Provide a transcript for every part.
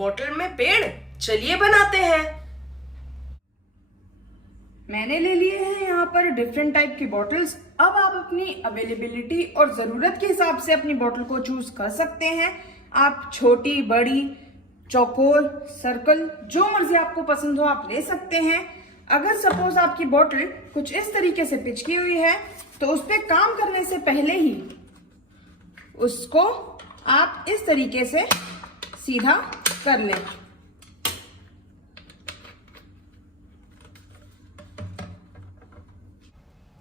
बोतल में पेड़, चलिए बनाते हैं। मैंने ले लिए हैं यहाँ पर डिफरेंट टाइप की बॉटल्स। अब आप अपनी अवेलेबिलिटी और ज़रूरत के हिसाब से अपनी बॉटल को चूज कर सकते हैं। आप छोटी, बड़ी, चौकोर, सर्कल, जो मर्जी आपको पसंद हो आप ले सकते हैं। अगर सपोज आपकी बॉटल कुछ इस तरीके से पिचकी हुई है तो उस पर काम करने से पहले ही उसको आप इस तरीके से सीधा कर लें।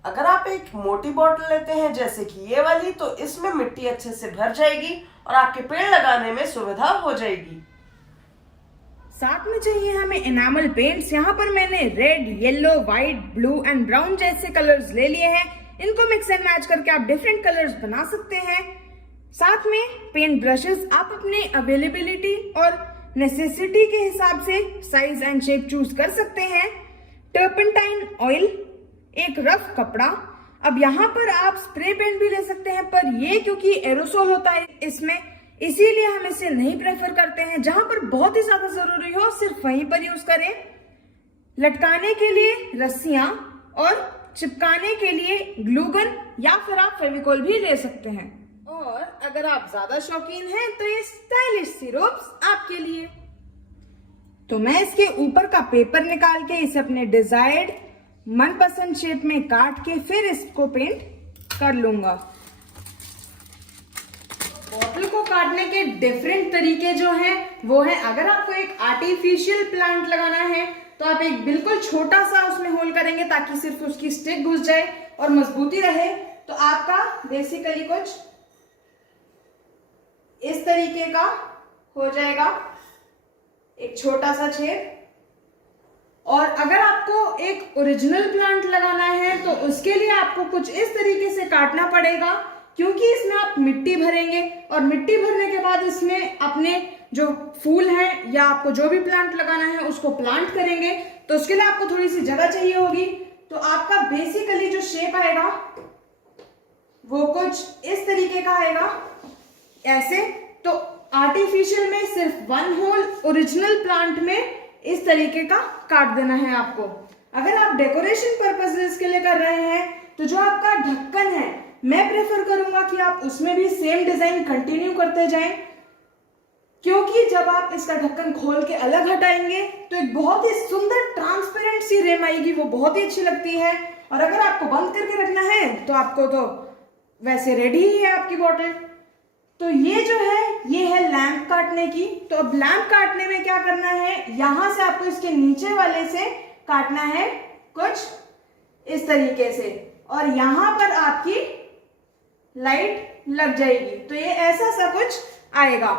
अगर आप एक मोटी बोतल लेते हैं जैसे कि ये वाली, तो इसमें मिट्टी अच्छे से भर जाएगी और आपके पेड़ लगाने में सुविधा हो जाएगी। साथ में चाहिए हमें एनामल पेंट्स। यहाँ पर मैंने red, yellow, white, blue and brown जैसे कलर्स ले लिए हैं। इनको मिक्स एंड मैच करके आप डिफरेंट कलर्स बना सकते हैं। साथ में पेंट ब्रशेस, आप अपने अवेलेबिलिटी और नेसेसिटी के हिसाब से साइज एंड शेप चूज कर सकते हैं। टर्पेंटाइन ऑयल, एक रफ कपड़ा। अब यहाँ पर आप स्प्रे पेंट भी ले सकते हैं, पर ये क्योंकि एरोसोल होता है इसमें, इसीलिए हम इसे नहीं प्रेफर करते हैं। जहां पर बहुत ही ज्यादा जरूरी हो सिर्फ वहीं पर यूज करें। लटकाने के लिए रस्सियां और चिपकाने के लिए ग्लूगन या फिर आप फेविकोल भी ले सकते हैं। और अगर आप ज्यादा शौकीन हैं तो ये स्टाइलिश सिरप्स आपके लिए। तो मैं इसके ऊपर का पेपर निकाल के इसे अपने डिजायर्ड मनपसंद शेप में काट के फिर इसको पेंट कर लूंगा। बॉटल को काटने के डिफरेंट तरीके जो हैं वो है, अगर आपको एक आर्टिफिशियल प्लांट लगाना है तो आप एक बिल्कुल छोटा सा उसमें होल करेंगे ताकि सिर्फ उसकी स्टिक घुस जाए और मजबूती रहे। तो आपका बेसिकली कुछ इस तरीके का हो जाएगा, एक छोटा सा छेद। और अगर आपको एक ओरिजिनल प्लांट लगाना है तो उसके लिए आपको कुछ इस तरीके से काटना पड़ेगा, क्योंकि इसमें आप मिट्टी भरेंगे और मिट्टी भरने के बाद इसमें अपने जो फूल हैं या आपको जो भी प्लांट लगाना है उसको प्लांट करेंगे, तो उसके लिए आपको थोड़ी सी जगह चाहिए होगी। तो आपका बेसिकली जो शेप आएगा वो कुछ इस तरीके का आएगा, ऐसे। तो आर्टिफिशियल में सिर्फ वन होल, ओरिजिनल प्लांट में इस तरीके का काट देना है आपको। अगर आप डेकोरेशन पर्पसेस के लिए कर रहे हैं तो जो आपका ढक्कन है मैं प्रेफर करूंगा कि आप उसमें भी सेम डिजाइन कंटिन्यू करते जाएं, क्योंकि जब आप इसका ढक्कन खोल के अलग हटाएंगे तो एक बहुत ही सुंदर ट्रांसपेरेंट सी रेम आएगी, वो बहुत ही अच्छी लगती है। और अगर आपको बंद करके रखना है तो आपको तो वैसे रेडी ही है आपकी बॉटल। तो ये जो है ये है लैंप काटने की। तो अब लैंप काटने में क्या करना है, यहां से आपको इसके नीचे वाले से काटना है कुछ इस तरीके से, और यहां पर आपकी लाइट लग जाएगी। तो ये ऐसा सा कुछ आएगा।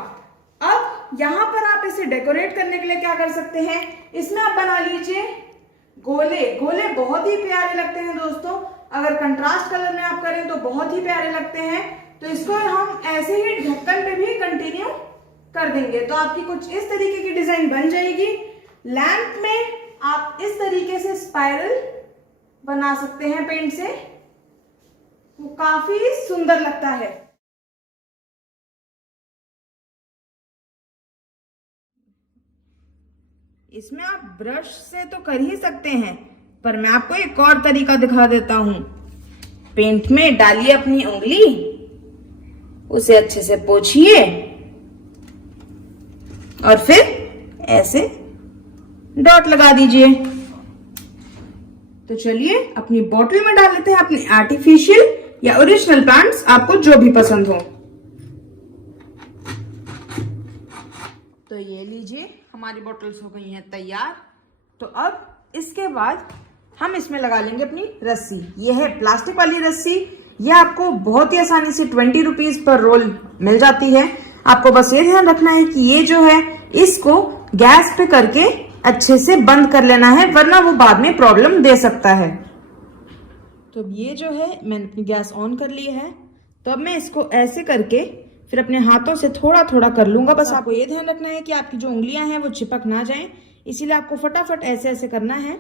अब यहां पर आप इसे डेकोरेट करने के लिए क्या कर सकते हैं, इसमें आप बना लीजिए गोले। गोले बहुत ही प्यारे लगते हैं दोस्तों, अगर कंट्रास्ट कलर में आप करें तो बहुत ही प्यारे लगते हैं। तो इसको हम ऐसे ही ढक्कन पे भी कंटिन्यू कर देंगे तो आपकी कुछ इस तरीके की डिजाइन बन जाएगी। लैंप में आप इस तरीके से स्पाइरल बना सकते हैं पेंट से, वो काफी सुंदर लगता है। इसमें आप ब्रश से तो कर ही सकते हैं, पर मैं आपको एक और तरीका दिखा देता हूं। पेंट में डालिए अपनी उंगली, उसे अच्छे से पोंछिए और फिर ऐसे डॉट लगा दीजिए। तो चलिए अपनी बोतल में डाल लेते हैं अपने आर्टिफिशियल या ओरिजिनल प्लांट्स, आपको जो भी पसंद हो। तो ये लीजिए, हमारी बोतल्स हो गई हैं तैयार। तो अब इसके बाद हम इसमें लगा लेंगे अपनी रस्सी। ये है प्लास्टिक वाली रस्सी, ये आपको बहुत ही आसानी से 20 रुपीज पर रोल मिल जाती है। आपको बस ये ध्यान रखना है कि ये जो है इसको गैस पे करके अच्छे से बंद कर लेना है, वरना वो बाद में प्रॉब्लम दे सकता है। तो ये जो है मैंने अपनी गैस ऑन कर ली है। तो अब मैं इसको ऐसे करके फिर अपने हाथों से थोड़ा थोड़ा कर लूंगा। बस आपको ये ध्यान रखना है कि आपकी जो उंगलियां हैं वो चिपक ना जाएं, इसीलिए आपको फटाफट ऐसे ऐसे करना है।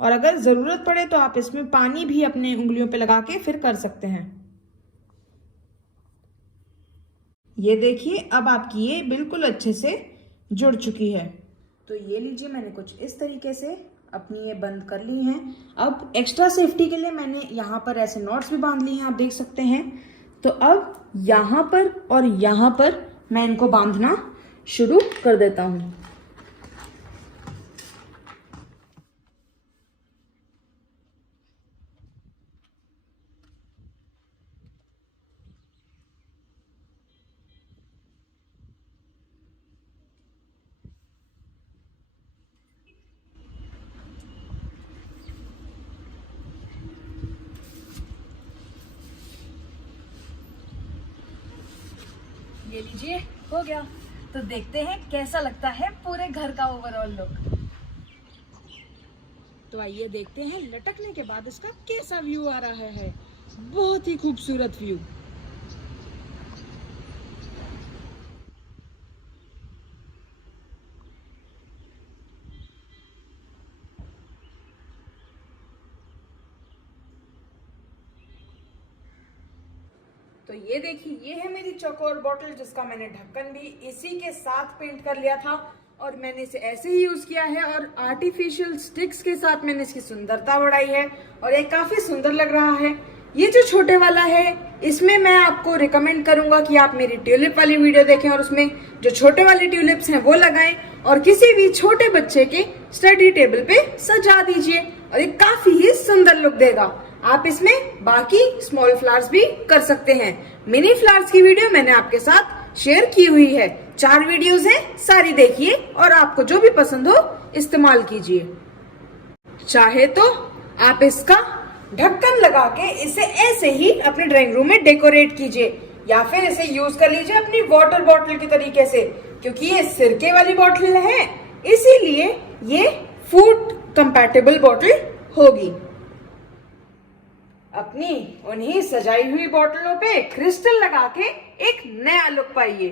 और अगर जरूरत पड़े तो आप इसमें पानी भी अपने उंगलियों पे लगा के फिर कर सकते हैं। ये देखिए अब आपकी ये बिल्कुल अच्छे से जुड़ चुकी है। तो ये लीजिए, मैंने कुछ इस तरीके से अपनी ये बंद कर ली हैं। अब एक्स्ट्रा सेफ्टी के लिए मैंने यहाँ पर ऐसे नॉट्स भी बांध ली हैं, आप देख सकते हैं। तो अब यहाँ पर और यहाँ पर मैं इनको बांधना शुरू कर देता हूँ। ये लीजिए, हो गया। तो देखते हैं कैसा लगता है पूरे घर का ओवरऑल लुक। तो आइए देखते हैं लटकने के बाद इसका कैसा व्यू आ रहा है। बहुत ही खूबसूरत व्यू। तो ये देखिए, ये है मेरी चौकोर बॉटल, जिसका मैंने ढक्कन भी इसी के साथ पेंट कर लिया था और मैंने इसे ऐसे ही यूज किया है और आर्टिफिशियल स्टिक्स के साथ मैंने इसकी सुंदरता बढ़ाई है और ये काफी सुंदर लग रहा है। ये जो छोटे वाला है, इसमें मैं आपको रिकमेंड करूंगा कि आप मेरी ट्यूलिप वाली वीडियो देखें और उसमें जो छोटे वाले ट्यूलिप्स हैं वो लगाएं और किसी भी छोटे बच्चे के स्टडी टेबल पे सजा दीजिए और ये काफी ही सुंदर लुक देगा। आप इसमें बाकी स्मॉल फ्लावर्स भी कर सकते हैं। मिनी फ्लावर्स की वीडियो मैंने आपके साथ शेयर की हुई है। 4 वीडियोस हैं, सारी देखिए और आपको जो भी पसंद हो इस्तेमाल कीजिए। चाहे तो आप इसका ढक्कन लगा के इसे ऐसे ही अपने ड्राइंग रूम में डेकोरेट कीजिए या फिर इसे यूज कर लीजिए अपनी वाटर बॉटल के तरीके से, क्योंकि ये सिरके वाली बॉटल है इसीलिए ये फूड कंपैटिबल बॉटल होगी। अपनी उन्हीं सजाई हुई बोतलों पे क्रिस्टल लगा के एक नया लुक पाइए।